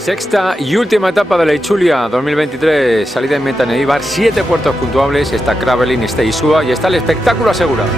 Sexta y última etapa de la Itzulia 2023, salida en meta en Eibar, 7 puertos puntuables, está Kravelin, está Isua y está el espectáculo asegurado.